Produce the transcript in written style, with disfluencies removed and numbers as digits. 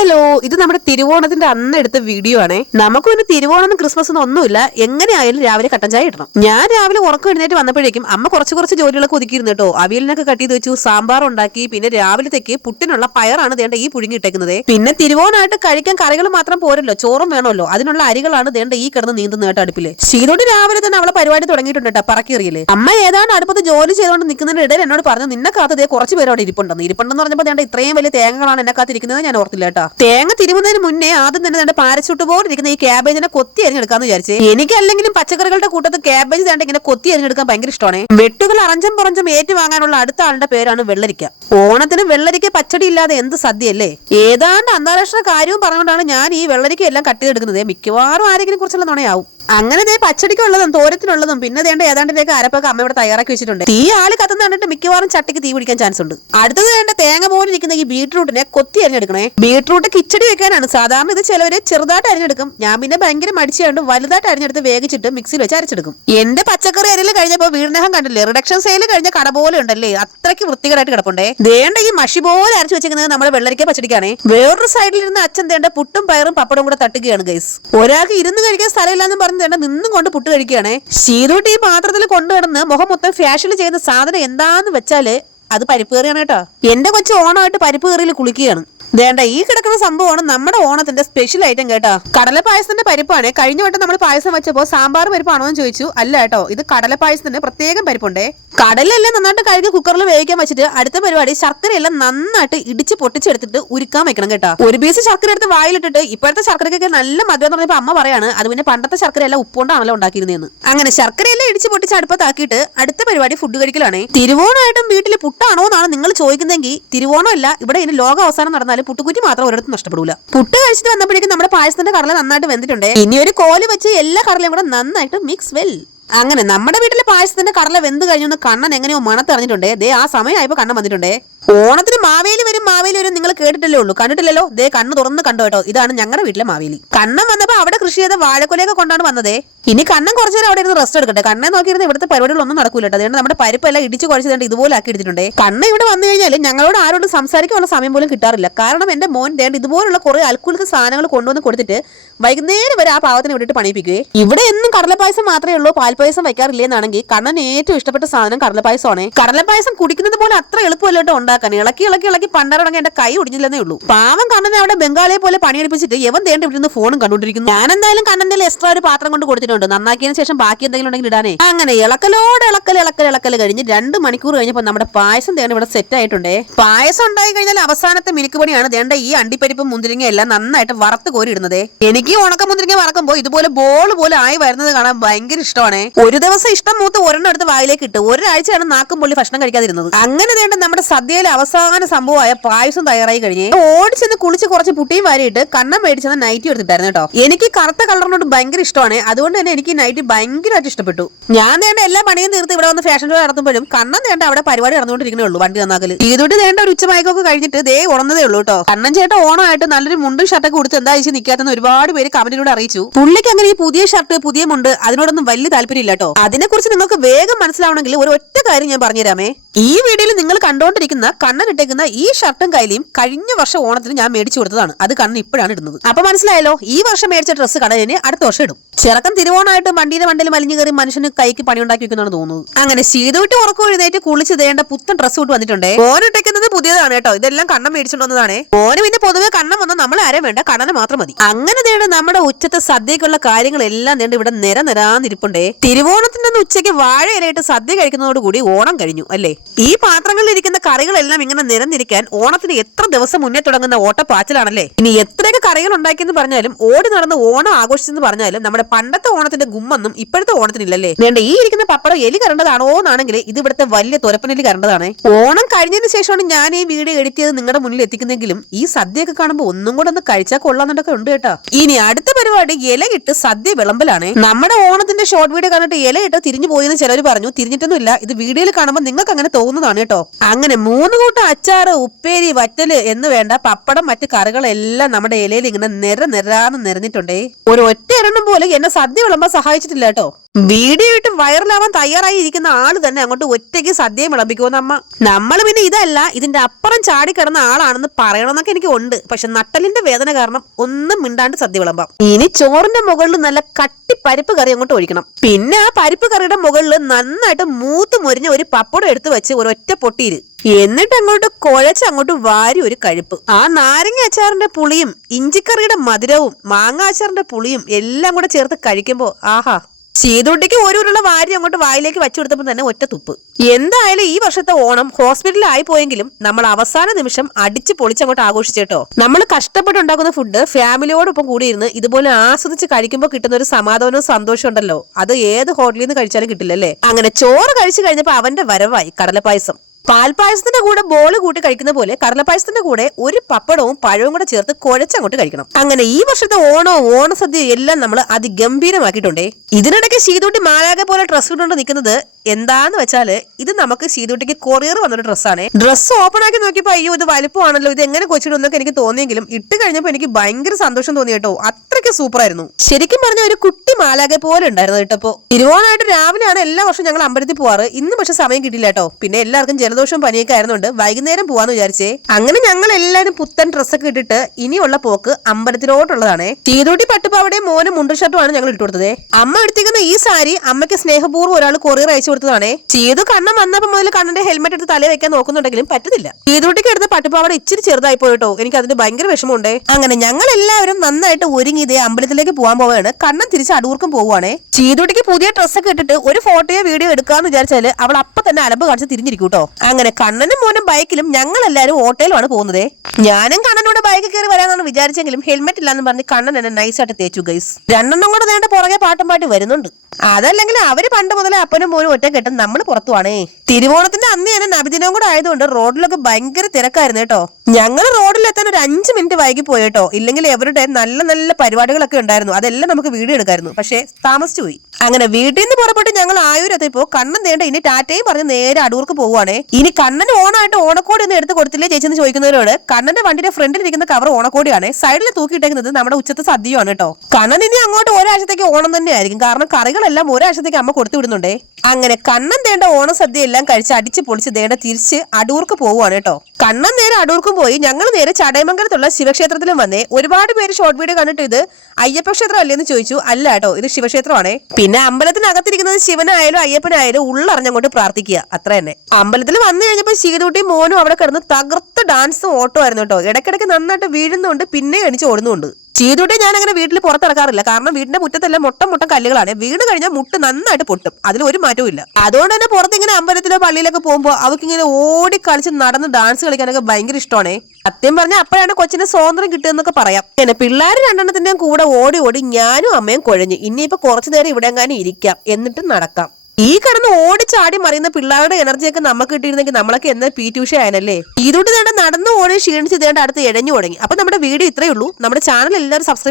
Hello, ഇത് നമ്മുടെ തിരുവോണത്തിന്റെ അന്ന് എടുത്ത വീഡിയോ ആണേ. നമുക്ക് പിന്നെ തിരുവോണം ക്രിസ്മസ് ഒന്നുമില്ല, എങ്ങനെയായാലും രാവിലെ കട്ടൻ ചായ ഇടണം. ഞാൻ രാവിലെ ഉറക്കം എഴുന്നേറ്റ് വന്നപ്പോഴേക്കും അമ്മ കുറച്ച് ജോലികളൊക്കെ ഒതുക്കിയിരുന്നു കേട്ടോ. അവിയലിനൊക്കെ കട്ട് ചെയ്ത് വെച്ചു, സാമ്പാർ ഉണ്ടാക്കി, പിന്നെ രാവിലത്തേക്ക് പുട്ടിനുള്ള പയറാണ് ദേണ്ട ഈ പുഴുങ്ങി ഇട്ടേക്കുന്നത്. പിന്നെ തിരുവോണമായിട്ട് കഴിക്കാൻ കറികൾ മാത്രം പോരല്ലോ, ചോറും വേണമല്ലോ. അതിനുള്ള അരികളാണ് ദേണ്ട ഈ കിടന്ന് നീന്തുന്ന കേട്ടോ അടുപ്പില്. ശീതോട്ട് രാവിലെ തന്നെ അവളെ പരിപാടി തുടങ്ങിയിട്ടുണ്ട് കേട്ടോ, പറക്കിറിയില്. അമ്മ ഏതാണ്ട് അടുപ്പത്ത് ജോലി ചെയ്തുകൊണ്ട് നിൽക്കുന്നതിന്റെ ഇടയിൽ എന്നോട് പറഞ്ഞു, നിന്നെ കാത്തതേ കുറച്ച് പേര് അവിടെ ഇരിപ്പുണ്ടെന്ന് പറഞ്ഞപ്പോൾ ദേണ്ട ഇത്രയും വലിയ തേങ്ങകളാണ് എന്നെ കാത്തിരിക്കുന്നത് ഞാൻ ഓർത്തില്ല കേട്ടോ. തേങ്ങ തിരുമുന്നതിന് മുന്നേ ആദ്യം തന്നെ പാരച്ചൂട്ട് പോലെ ഇരിക്കുന്ന ഈ ക്യാബേജിനെ കൊത്തി അരിഞ്ഞെടുക്കാന്ന് വിചാരിച്ചേ. എനിക്ക് അല്ലെങ്കിലും പച്ചക്കറികളുടെ കൂട്ടത്ത് ക്യാബേജ് തേണ്ട ഇങ്ങനെ കൊത്തി അരിഞ്ഞെടുക്കാൻ ഭയങ്കര ഇഷ്ടമാണ്. വെട്ടുകൾ അറഞ്ചം പുറഞ്ചും ഏറ്റുവാങ്ങാനുള്ള അടുത്ത ആളുടെ പേരാണ് വെള്ളരിക്ക. ഓണത്തിന് വെള്ളരിക്ക പച്ചടി ഇല്ലാതെ എന്ത് സദ്യയല്ലേ. ഏതാണ്ട് അന്താരാഷ്ട്ര കാര്യവും പറഞ്ഞുകൊണ്ടാണ് ഞാൻ ഈ വെള്ളരിക്ക എല്ലാം കട്ട് ചെയ്തെടുക്കുന്നത്. മിക്കവാറും ആരെങ്കിലും കുറിച്ചുള്ള നുണയാവും. അങ്ങനെ ദേ പച്ചടിക്കുള്ളതും തോരത്തിനുള്ളതും പിന്നെ ദേണ്ട ഏതാണ്ടിലേക്ക് അരപ്പൊക്കെ അമ്മ ഇവിടെ തയ്യാറാക്കി വെച്ചിട്ടുണ്ട്. തീ ആള് കത്തുന്ന കണ്ടിട്ട് മിക്കവാറും ചട്ടിക്ക് തീ പിടിക്കാൻ ചാൻസ് ഉണ്ട്. അടുത്തത് വേണ്ട തേങ്ങ പോലെ ഇരിക്കുന്ന ഈ ബീട്രൂട്ടിനെ കൊത്തി അരിഞ്ഞെടുക്കണേ. ബീട്രൂട്ട് കിച്ചടി വെക്കാനാണ് സാധാരണ. ഇത് ചിലവര് ചെറുതായിട്ട് അരിഞ്ഞെടുക്കും. ഞാൻ പിന്നെ ഭയങ്കര മടിച്ചുകൊണ്ട് വലുതായിട്ട് അരിഞ്ഞെടുത്ത് വേവിച്ചിട്ട് മിക്സിയിൽ വെച്ച് അരച്ചെടുക്കും. എന്റെ പച്ചക്കറി അരിയിൽ കഴിഞ്ഞപ്പോ വീടിനകം കണ്ടില്ലേ, റിഡക്ഷൻ സെയിൽ കഴിഞ്ഞ കട പോലെ ഉണ്ടല്ലേ, അത്രയ്ക്ക് വൃത്തികേടായിട്ട് കിടപ്പുണ്ടേ. ദേണ്ട ഈ മഷി പോലെ അരച്ചു വെച്ചിരിക്കുന്നത് നമ്മുടെ വെള്ളരിക്ക പച്ചടിക്കാണേ. വേറൊരു സൈഡിൽ ഇരുന്ന് അച്ഛൻ ദേണ്ട പുട്ടും പയറും പപ്പടവും കൂടെ തട്ടുകയാണ് ഗൈസ്. ഒരാൾക്ക് ഇരുന്ന് കഴിക്കാൻ സ്ഥലമില്ലാന്ന് പറഞ്ഞ് നിന്നും കൊണ്ട് പുട്ട് കഴിക്കുകയാണേ. ശീതൂട്ടി ഈ പാത്രത്തിൽ കൊണ്ടുകിടന്ന് മുഖം മൊത്തം ഫാഷനിൽ ചെയ്യുന്ന സാധനം എന്താന്ന് വെച്ചാല് അത് പരിപ്പ് കറിയാണ് കേട്ടോ. എന്റെ കൊച്ചു ഓണമായിട്ട് പരിപ്പ് കറിയിൽ കുളിക്കുകയാണ്. ദേണ്ട ഈ കിടക്കുന്ന സംഭവമാണ് നമ്മുടെ ഓണത്തിന്റെ സ്പെഷ്യൽ ഐറ്റം കേട്ടോ. കടല പായസത്തിന്റെ പരിപ്പാണ്. കഴിഞ്ഞ വട്ടം നമ്മൾ പായസം വെച്ചപ്പോ സാമ്പാർ പരിപ്പാണോ എന്ന് ചോദിച്ചു. അല്ല കേട്ടോ, ഇത് കടല പായസത്തിന്റെ പ്രത്യേകം പരിപ്പുണ്ടേ. കടലെല്ലാം നന്നായിട്ട് കഴുകി കുക്കറിൽ വേവിക്കാൻ വെച്ചിട്ട് അടുത്ത പരിപാടി ശർക്കരയെല്ലാം നന്നായിട്ട് ഇടിച്ച് പൊട്ടിച്ചെടുത്തിട്ട് ഉരുക്കാൻ വെക്കണം കേട്ടോ. ഒരു പീസ് ശർക്കര എടുത്ത് വായിലിട്ടിട്ട് ഇപ്പോഴത്തെ ശർക്കരയ്ക്കൊക്കെ നല്ല മധുരം എന്ന് പറഞ്ഞപ്പോ അമ്മ പറയാണ് അത് പിന്നെ പണ്ടത്തെ ശർക്കരയെല്ലാം ഉപ്പുകൊണ്ടാണല്ലോ ഉണ്ടാക്കിയിരുന്നതെന്ന്. അങ്ങനെ ശർക്കരയെല്ലാം ഇടിച്ച് പൊട്ടിച്ച് അടുപ്പത്താക്കിയിട്ട് അടുത്ത പരിപാടി ഫുഡ് കഴിക്കലാണ്. തിരുവോണമായിട്ടും വീട്ടിൽ പുട്ടാണോ എന്നാണ് നിങ്ങൾ ചോദിക്കുന്നതെങ്കിൽ തിരുവോണം അല്ല, ഇവിടെ ഇനി ലോക അവസാനം നടന്നാലും പുട്ടുകുറ്റി മാത്രം ഒരിടത്തും നഷ്ടപ്പെടില്ല. പുട്ട് കഴിച്ചിട്ട് വന്നപ്പോഴേക്കും നമ്മുടെ പായസത്തിന്റെ കടല നന്നായിട്ട് വെന്തിട്ടുണ്ട്. ഇനി ഒരു കോല് വെച്ച് എല്ലാ കടലയും കൂടെ നന്നായിട്ട് മിക്സ് വെൽ. അങ്ങനെ നമ്മുടെ വീട്ടിലെ പായസത്തിന്റെ കടല വെന്ത് കഴിഞ്ഞു കണ്ണൻ എങ്ങനെയോ മണത്തറിഞ്ഞിട്ടുണ്ട്. ദേ ആ സമയമായപ്പോ കണ്ണൻ വന്നിട്ടുണ്ടേ. ഓണത്തിന് മാവേലി വരും നിങ്ങൾ കേട്ടിട്ടല്ലേ ഉള്ളൂ, കണ്ടിട്ടില്ലല്ലോ. ദേ കണ്ണ് തുറന്ന് കണ്ടോ കേട്ടോ, ഇതാണ് ഞങ്ങളുടെ വീട്ടിലെ മാവേലി. കണ്ണൻ വന്നപ്പോ അവിടെ കൃഷി ചെയ്ത വാഴക്കൊലയൊക്കെ കൊണ്ടാണ് വന്നതേ. ഇനി കണ്ണൻ കുറച്ചു നേരം അവിടെ ഇരുന്ന് റെസ്റ്റ് എടുക്കട്ടെ. കണ്ണെ നോക്കിയിരുന്ന ഇവിടുത്തെ പരിപാടികളൊന്നും നടക്കൂല കേട്ടോ. അതുകൊണ്ട് നമ്മുടെ പരിപ്പെല്ലാം ഇടിച്ചു കുഴച്ചതുകൊണ്ട് ഇതുപോലെ ആക്കി എടുത്തിട്ടുണ്ട്. കണ്ണ ഇവിടെ വന്നു കഴിഞ്ഞാൽ ഞങ്ങളോട് ആരോടും സംസാരിക്കാനുള്ള സമയം പോലും കിട്ടാറില്ല. കാരണം എന്റെ മോൻ ദേണ്ട് ഇതുപോലുള്ള കുറെ അൽക്കുലത്തെ സാധനങ്ങൾ കൊണ്ടുവന്ന് കൊടുത്തിട്ട് വൈകുന്നേരം വരെ ആ പാവത്തിന് വിട്ടിട്ട് പണിയിപ്പിക്കുകയെ. ഇവിടെ എന്നും കടലപ്പായസം മാത്രമേ ഉള്ളൂ, പാൽപ്പായസം വയ്ക്കാറില്ല എന്നാണെങ്കിൽ കണ്ണൻ ഏറ്റവും ഇഷ്ടപ്പെട്ട സാധനം കടലപ്പായസമാണ്. കടലപ്പായസം കുടിക്കുന്നത് പോലെ അത്ര എളുപ്പമല്ല കേട്ടോ ഉണ്ടാക്കാൻ. ഇളക്കി പണ്ടാറടങ്ങി എന്റെ കൈ ഒടിഞ്ഞില്ലെന്നേ ഉള്ളൂ. പാവം കണ്ണനെ അവിടെ ബംഗാളിയെ പോലെ പണിയെടുപ്പിച്ചിട്ട് എവൻ ദേണ്ട ഇവിടെ നിന്ന് ഫോണും കണ്ടുകൊണ്ടിരിക്കുന്നു. ഞാൻ എന്തായാലും കണ്ണന്റെ എക്സ്ട്രാ ഒരു പാത്രം കൊണ്ട് കൊടുത്തിട്ടുണ്ട്. നന്നാക്കിയതിനു ശേഷം ബാക്കി എന്തെങ്കിലും ഉണ്ടെങ്കിൽ ഇടാനേ. അങ്ങനെ ഇളക്കൽ കഴിഞ്ഞ് 2 മണിക്കൂർ കഴിഞ്ഞപ്പോൾ നമ്മുടെ പായസം ദേണ്ട ഇവിടെ സെറ്റ് ആയിട്ടുണ്ട്. പായസം ഉണ്ടായി കഴിഞ്ഞാൽ അവസാനത്തെ മിനുക്കുപണിയാണ് ദേണ്ട ഈ അണ്ടിപ്പരിപ്പും മുന്തിരിങ്ങ എല്ലാം നന്നായിട്ട് വറുത്ത് കോരി ഇടുന്നത്. എനിക്ക് ഉണക്ക മുന്തിരിങ്ങ വറക്കുമ്പോൾ ഇതുപോലെ ബോൾ പോലെ ആയി വരുന്നത് കാണാൻ ഭയങ്കര ഇഷ്ടമാണ്. ഒരു ദിവസം ഇഷ്ടം മൂത്ത് ഒരെണ്ണം എടുത്ത് വായിലേക്ക് ഇട്ട് ഒരാഴ്ചയാണ് നാക്കും പൊള്ളി ഭക്ഷണം കഴിക്കാതിരുന്നത്. അങ്ങനെ ദേണ്ട നമ്മുടെ സദ്യയിലെ അവസാന സംഭവമായ പായസം തയ്യാറായി കഴിഞ്ഞ് ഓടിച്ചെന്ന് കുളിച്ച് കുറച്ച് പുട്ടിയും വാരിയിട്ട് കണ്ണം മേടിച്ചെന്ന് നൈറ്റി എടുത്തിട്ടായിരുന്നു കേട്ടോ. എനിക്ക് കറുത്ത കളറിനോട് ഭയങ്കര ഇഷ്ടമാണ്. അതുകൊണ്ട് തന്നെ എനിക്ക് നൈറ്റി ഭയങ്കരമായിട്ട് ഇഷ്ടപ്പെട്ടു. ഞാൻ ദേണ്ട എല്ലാ പണിയും തീർത്ത് ഇവിടെ വന്ന് ഫാഷൻ ഷോ നടത്തുമ്പോഴും കണ്ണൻ ദേണ്ട അവിടെ പരിപാടി നടന്നുകൊണ്ടിരിക്കണേ ഉള്ളൂ. വണ്ടി നന്നാക്കല് ഇതോട്ട് ദേണ്ട ഒരു ഉച്ചമയക്കൊക്കെ കഴിഞ്ഞിട്ട് ദേ ഉണർന്നതേ ഉള്ളൂ കേട്ടോ. കണ്ണൻ ചേട്ടൻ ഓണമായിട്ട് നല്ലൊരു മുണ്ടും ഷർട്ടൊക്കെ കൊടുത്ത് എന്താ വെച്ച് നിൽക്കാത്തെന്ന് ഒരുപാട് പേര് കമന്റിലൂടെ അറിയിച്ചു. പുള്ളിക്ക് അങ്ങനെ ഈ പുതിയ ഷർട്ട് പുതിയ മുണ്ട് അതിനോടൊന്നും വലിയ താല്പര്യം ഇല്ല കേട്ടോ. അതിനെക്കുറിച്ച് നിങ്ങൾക്ക് വേഗം മനസ്സിലാവണമെങ്കിൽ ഒരു ഒറ്റ കാര്യം ഞാൻ പറഞ്ഞുതരാമേ. ഈ വീഡിയോയിൽ നിങ്ങൾ കണ്ടുകൊണ്ടിരിക്കുന്ന കണ്ണൻ ഇട്ടേക്കുന്ന ഈ ഷർട്ടും കൈലിയും കഴിഞ്ഞ വർഷം ഓണത്തിന് ഞാൻ മേടിച്ചു കൊടുത്തതാണ്. അത് കണ്ണൻ ഇപ്പോഴാണ് ഇടുന്നത്. അപ്പൊ മനസ്സിലായല്ലോ, ഈ വർഷം മേടിച്ച ഡ്രസ്സ് കടലിന് അടുത്ത വർഷം ഇടും. ചെറുക്കൻ തിരുവോണമായിട്ട് വണ്ടിയിൽ മലിഞ്ഞു കയറി മനുഷ്യന് കൈക്ക് പണി ഉണ്ടാക്കി വെക്കുന്നതാണ് തോന്നുന്നത്. അങ്ങനെ ശീതവിട്ട് ഉറക്കം എഴുന്നേറ്റ് കുളിച്ച് ദേണ്ട പുത്തൻ ഡ്രസ്സ് ഇട്ട് വന്നിട്ടുണ്ട്. ഓനിട്ടേക്കുന്നത് പുതിയതാണ് കേട്ടോ. ഇതെല്ലാം കണ്ണം മേടിച്ചിട്ട് വന്നതാണ്. ഓന് പിന്നെ പൊതുവെ കണ്ണം വന്നാൽ നമ്മൾ ആരും വേണ്ട, കണ്ണനെ മാത്രം മതി. അങ്ങനെ ദേണ്ട നമ്മുടെ ഉച്ചത്തെ സദ്യക്കുള്ള കാര്യങ്ങളെല്ലാം ദേണ്ട ഇവിടെ നിരന്നിരിപ്പുണ്ടേ. തിരുവോണത്തിന്റെ ഉച്ചയ്ക്ക് വാഴ ഇലയിട്ട് സദ്യ കഴിക്കുന്നതോടുകൂടി ഓണം കഴിഞ്ഞു അല്ലേ. ഈ പാത്രങ്ങളിൽ ഇരിക്കുന്ന കറികളെല്ലാം ഇങ്ങനെ നിരന്നിരിക്കാൻ ഓണത്തിന് എത്ര ദിവസം മുന്നേ തുടങ്ങുന്ന ഓട്ടപ്പാച്ചിലാണല്ലേ. ഇനി എത്രയൊക്കെ കറികൾ ഉണ്ടാക്കിയെന്ന് പറഞ്ഞാലും ഓടി നടന്ന് ഓണം ആഘോഷിച്ചെന്ന് പറഞ്ഞാലും നമ്മുടെ പണ്ടത്തെ ഓണത്തിന്റെ ഗുമ്മൊന്നും ഇപ്പോഴത്തെ ഓണത്തിനില്ലല്ലേ. വേണ്ട ഈ ഇരിക്കുന്ന പപ്പടം എലി കരണ്ടതാണോ എന്നാണെങ്കിൽ ഇത് ഇവിടുത്തെ വലിയ തുരപ്പനെലി കരണ്ടതാണ്. ഓണം കഴിഞ്ഞതിന് ശേഷമാണ് ഞാൻ ഈ വീഡിയോ എഡിറ്റ് ചെയ്ത് നിങ്ങളുടെ മുന്നിൽ എത്തിക്കുന്നെങ്കിലും ഈ സദ്യയൊക്കെ കാണുമ്പോൾ ഒന്നും കൂടെ ഒന്ന് കഴിച്ചാൽ കൊള്ളാന്നൊക്കെ ഉണ്ട് കേട്ടോ. ഇനി അടുത്ത പരിപാടി ഇലയിട്ട് സദ്യ വിളമ്പലാണ്. നമ്മുടെ ഓണത്തിന്റെ ഷോർട്ട് വീഡിയോ കണ്ടിട്ട് ഇലയിട്ട് തിരിഞ്ഞു പോയെന്ന് ചിലർ പറഞ്ഞു. തിരിഞ്ഞിട്ടൊന്നുമില്ല, ഇത് വീഡിയോയിൽ കാണുമ്പോൾ നിങ്ങൾക്ക് അങ്ങനെ തോന്നുന്നതാണ് കേട്ടോ. അങ്ങനെ 3 കൂട്ടം അച്ചാറ്, ഉപ്പേരി, വറ്റല് എന്ന് വേണ്ട പപ്പടം മറ്റു കറികളെല്ലാം നമ്മുടെ ഇലയിൽ ഇങ്ങനെ നിരന്നിരന്നിട്ടുണ്ടേ. ഒരു ഒറ്റ എണ്ണം പോലും എന്നെ സദ്യ വിളമ്പാൻ സഹായിച്ചിട്ടില്ല കേട്ടോ. വീഡിയോ ഇട്ട് വൈറലാവാൻ തയ്യാറായി ഇരിക്കുന്ന ആള് തന്നെ അങ്ങോട്ട് ഒറ്റയ്ക്ക് സദ്യയും വിളമ്പിക്കുമെന്ന് അമ്മ. നമ്മൾ പിന്നെ ഇതല്ല, ഇതിന്റെ അപ്പുറം ചാടിക്കിടന്ന ആളാണെന്ന് പറയണമെന്നൊക്കെ എനിക്ക് ഉണ്ട്. പക്ഷെ നട്ടലിന്റെ വേദന കാരണം ഒന്നും മിണ്ടാണ്ട് സദ്യ വിളമ്പാം. ഇനി ചോറിന്റെ മുകളിൽ നല്ല കട്ടി പരിപ്പ് കറി അങ്ങോട്ട് ഒഴിക്കണം. പിന്നെ ആ പരിപ്പ് കറിയുടെ മുകളിൽ നന്നായിട്ട് മൂത്ത് മുരിഞ്ഞ ഒരു പപ്പടം എടുത്തു വെച്ച് ഒരൊറ്റ പൊട്ടിയിര്. എന്നിട്ട് അങ്ങോട്ട് കുഴച്ച് അങ്ങോട്ട് വാരി ഒരു കഴിപ്പ്. ആ നാരങ്ങ അച്ചാറിന്റെ പുളിയും ഇഞ്ചിക്കറിയുടെ മധുരവും മാങ്ങ അച്ചാറിന്റെ പുളിയും എല്ലാം കൂടെ ചേർത്ത് കഴിക്കുമ്പോ ആഹാ. സീതുട്ടിക്ക് ഒരു ഉരുള വാരി അങ്ങോട്ട് വായിലേക്ക് വെച്ചു കൊടുത്തപ്പോൾ തന്നെ ഒറ്റ തുപ്പ്. എന്തായാലും ഈ വർഷത്തെ ഓണം ഹോസ്പിറ്റലിൽ ആയി പോയെങ്കിലും നമ്മൾ അവസാന നിമിഷം അടിച്ച് പൊളിച്ചങ്ങോട്ട് ആഘോഷിച്ചേട്ടോ. നമ്മൾ കഷ്ടപ്പെട്ടുണ്ടാക്കുന്ന ഫുഡ് ഫാമിലിയോടൊപ്പം കൂടിയിരുന്ന് ഇതുപോലെ ആസ്വദിച്ച് കഴിക്കുമ്പോൾ കിട്ടുന്ന ഒരു സമാധാനവും സന്തോഷം ഉണ്ടല്ലോ, അത് ഏത് ഹോട്ടലിൽ നിന്ന് കഴിച്ചാലും കിട്ടില്ലല്ലേ. അങ്ങനെ ചോറ് കഴിച്ചു കഴിഞ്ഞപ്പോ അവന്റെ വരവായി കടലപ്പായസം. പാൽപ്പായസത്തിന്റെ കൂടെ ബോള് കൂട്ടി കഴിക്കുന്ന പോലെ കടലപ്പായസത്തിന്റെ കൂടെ ഒരു പപ്പടവും പഴവും കൂടെ ചേർത്ത് കുഴച്ചങ്ങോട്ട് കഴിക്കണം. അങ്ങനെ ഈ വർഷത്തെ ഓണവും ഓണസദ്യ എല്ലാം നമ്മൾ അതിഗംഭീരമാക്കിയിട്ടുണ്ടേ. ഇതിനിടയ്ക്ക് ശീതൂട്ടി മാലാക പോലെ ഡ്രസ് ഇട്ടുകൊണ്ട് നിൽക്കുന്നത് എന്താന്ന് വെച്ചാല് ഇത് നമുക്ക് ശീതൂട്ടിക്ക് കൊറിയർ വന്നൊരു ഡ്രസ്സാണ്. ഡ്രസ്സ് ഓപ്പൺ ആക്കി നോക്കിയപ്പോ അയ്യോ ഇത് വലുപ്പമാണല്ലോ, ഇത് എങ്ങനെ കൊച്ചിടുന്നൊക്കെ എനിക്ക് തോന്നിയെങ്കിലും ഇട്ട് കഴിഞ്ഞപ്പോ എനിക്ക് ഭയങ്കര സന്തോഷം തോന്നി കേട്ടോ. അത്രയ്ക്ക് സൂപ്പർ ആയിരുന്നു. ശരിക്കും പറഞ്ഞ ഒരു കുട്ടി മാലാക പോലെ ഉണ്ടായിരുന്നു കേട്ടപ്പോ. തിരുവോണമായിട്ട് രാവിലെയാണ് എല്ലാ വർഷവും ഞങ്ങൾ അമ്പലത്തിൽ പോവാറ്. ഇന്ന് പക്ഷെ സമയം കിട്ടില്ല കേട്ടോ. പിന്നെ എല്ലാവർക്കും ജലദോഷവും പനിയൊക്കെ ആയിരുന്നുണ്ട് വൈകുന്നേരം പോവാന്ന് വിചാരിച്ചേ. അങ്ങനെ ഞങ്ങൾ എല്ലാവരും പുത്തൻ ഡ്രസ്സൊക്കെ ഇട്ടിട്ട് ഇനിയുള്ള പോക്ക് അമ്പലത്തിലോട്ടുള്ളതാണ്. ചീതൂട്ടി പട്ടുപാവടയും മോനും മുണ്ടു ഷർട്ടുമാണ് ഞങ്ങൾ ഇട്ട് കൊടുത്തത്. അമ്മ എടുത്തിരിക്കുന്ന ഈ സാരി അമ്മയ്ക്ക് സ്നേഹപൂർവ്വം ഒരാൾ കൊറിയർ അയച്ചു കൊടുത്തതാണ്. ചീതു കണ്ണം വന്നപ്പോ മുതൽ കണ്ണന്റെ ഹെൽമെറ്റ് എടുത്ത് തല വെക്കാൻ നോക്കുന്നുണ്ടെങ്കിലും പറ്റുന്നില്ല. ചീതൂട്ടിക്ക് എടുത്ത പട്ടുപാവട ഇച്ചിരി ചെറുതായി പോയിട്ടോ. എനിക്ക് അതിന്റെ ഭയങ്കര വിഷമമുണ്ട്. അങ്ങനെ ഞങ്ങൾ എല്ലാവരും നന്നായിട്ട് ഒരുങ്ങി ഇതേ അമ്പലത്തിലേക്ക് പോകാൻ പോവുകയാണ്. കണ്ണൻ തിരിച്ച് അടൂർക്കും പോവുകയാണ്. ചീതൂട്ടിക്ക് പുതിയ ഡ്രസ്സൊക്കെ ഇട്ടിട്ട് ഒരു ഫോട്ടോയോ വീഡിയോ എടുക്കാന്ന് വിചാരിച്ചാല് അവൾ അപ്പൊ തന്നെ അലമ്പ് കാണിച്ച് തിരിഞ്ഞിരിക്കൂട്ടോ. അങ്ങനെ കണ്ണനും മോനും ബൈക്കിലും ഞങ്ങൾ എല്ലാവരും ഓട്ടോയിലുമാണ് പോകുന്നത്. ഞാനും കണ്ണനോട് ബൈക്ക് കയറി വരാനാണ് വിചാരിച്ചെങ്കിലും ഹെൽമെറ്റ് ഇല്ലാന്ന് പറഞ്ഞ് കണ്ണൻ എന്നെ നൈസായിട്ട് തേച്ചു ഗൈസ്. രണ്ടെണ്ണം കൂടെ നേണ്ട പുറകെ പാട്ടും പാട്ട് വരുന്നുണ്ട്. അതല്ലെങ്കിൽ അവര് പണ്ട് മുതലേ അപ്പനും മോനും ഒറ്റ കെട്ടും നമ്മൾ പുറത്തുവാണേ. തിരുവോണത്തിന്റെ അന്ന് തന്നെ നബിദിനം കൂടെ ആയതുകൊണ്ട് റോഡിലൊക്കെ ഭയങ്കര തിരക്കായിരുന്നു കേട്ടോ. ഞങ്ങൾ റോഡിലെത്താൻ ഒരു 5 മിനിറ്റ് വൈകി പോയിട്ടോ. ഇല്ലെങ്കിൽ എവരുടെ നല്ല നല്ല പരിപാടികളൊക്കെ ഉണ്ടായിരുന്നു, അതെല്ലാം നമുക്ക് വീഡിയോ എടുക്കായിരുന്നു. പക്ഷേ താമസിച്ചു പോയി. അങ്ങനെ വീട്ടിൽ നിന്ന് പുറപ്പെട്ട് ഞങ്ങൾ ആയൂരെത്തിയപ്പോ കണ്ണൻ തേണ്ട ഇനി ടാറ്റയും പറഞ്ഞ് നേരെ അടൂർക്ക് പോവുകയാണേ. ഇനി കണ്ണന് ഓണായിട്ട് ഓണക്കോടി ഒന്നും എടുത്ത് കൊടുത്തില്ലേ ചേച്ചെന്ന് ചോദിക്കുന്നവരോട് കണ്ണന്റെ വണ്ടിയുടെ ഫ്രണ്ടിൽ ഇരിക്കുന്ന കവർ ഓണക്കോടിയാണ്. സൈഡിൽ തൂക്കിയിട്ടേക്കുന്നത് നമ്മുടെ ഉച്ചത്തെ സദ്യയാണ് കേട്ടോ. കണ്ണൻ ഇനി അങ്ങോട്ട് ഒരാഴ്ചത്തേക്ക് ഓണം തന്നെ ആയിരിക്കും. കാരണം കറികളെല്ലാം ഒരാഴ്ചത്തേക്ക് അമ്മ കൊടുത്തു വിടുന്നുണ്ടേ. അങ്ങനെ കണ്ണൻ തേണ്ട ഓണസദ്യ എല്ലാം കഴിച്ച് അടിച്ച് പൊളിച്ച് തേണ്ട തിരിച്ച് അടൂർക്ക് പോവുകയാണ് കേട്ടോ. കണ്ണൻ നേരെ അടൂർക്കും പോയി. ഞങ്ങൾ നേരെ ചടയമംഗലത്തുള്ള ശിവക്ഷേത്രത്തിലും വന്നേ. ഒരുപാട് പേര് ഷോർട്ട് വീഡിയോ കണ്ടിട്ട് ഇത് അയ്യപ്പ ക്ഷേത്രം അല്ലേന്ന് ചോദിച്ചു. അല്ല കേട്ടോ, ഇത് ശിവക്ഷേത്രമാണ്. പിന്നെ അമ്പലത്തിനകത്തിരിക്കുന്നത് ശിവനായാലും അയ്യപ്പനായാലും ഉള്ളറിഞ്ഞങ്ങോട്ട് പ്രാർത്ഥിക്കുക, അത്ര തന്നെ. അമ്പലത്തിൽ വന്നു കഴിഞ്ഞപ്പോൾ ശീതൂട്ടി മോനും അവിടെ കിടന്ന് തകർത്ത് ഡാൻസും ഓട്ടോ ആയിരുന്നു കേട്ടോ. ഇടയ്ക്കിടയ്ക്ക് നന്നായിട്ട് വീഴുന്നുണ്ട്, പിന്നെ എണിച്ച് ഓടുന്നുണ്ട്. ചീതൂട്ടി ഞാൻ അങ്ങനെ വീട്ടിൽ പുറത്തിറക്കാറില്ല. കാരണം വീടിന്റെ മുറ്റത്തെല്ലാം മൊട്ടം കല്ലുകളാണ്. വീട് കഴിഞ്ഞാൽ മുട്ട് നന്നായിട്ട് പൊട്ടും, അതിൽ ഒരു മാറ്റവും ഇല്ല. അതുകൊണ്ട് തന്നെ പുറത്തിങ്ങനെ അമ്പലത്തിലോ പള്ളിയിലൊക്കെ പോകുമ്പോൾ അവക്കിങ്ങനെ ഓടി കളിച്ച് നടന്ന് ഡാൻസ് കളിക്കാനൊക്കെ ഭയങ്കര ഇഷ്ടമാണ്. സത്യം പറഞ്ഞാൽ അപ്പോഴാണ് കൊച്ചിന് സ്വാതന്ത്ര്യം കിട്ടുന്നൊക്കെ പറയാം. പിന്നെ പിള്ളേർ രണ്ടെണ്ണത്തിന്റെയും കൂടെ ഓടി ഞാനും അമ്മയും കുഴഞ്ഞു. ഇനിയിപ്പോ കുറച്ചു നേരം ഇവിടെ എങ്ങാനും ഇരിക്കാം, എന്നിട്ട് നടക്കാം. ഈ കിടന്ന് ഓടിച്ചാടി മറിയുന്ന പിള്ളേരുടെ എനർജിയൊക്കെ നമുക്ക് കിട്ടിയിരുന്നെങ്കിൽ നമ്മളൊക്കെ എന്നാ PT ഉഷ ആയനല്ലേ. ഇതോട്ട് നടന്ന് ഓടി ക്ഷീണിച്ച് ഇതേണ്ട അടുത്ത് ഇഴഞ്ഞു തുടങ്ങി. അപ്പൊ നമ്മുടെ വീഡിയോ ഇത്രയേ ഉള്ളൂ. നമ്മുടെ ചാനൽ എല്ലാവരും സബ്സ്ക്രൈബ്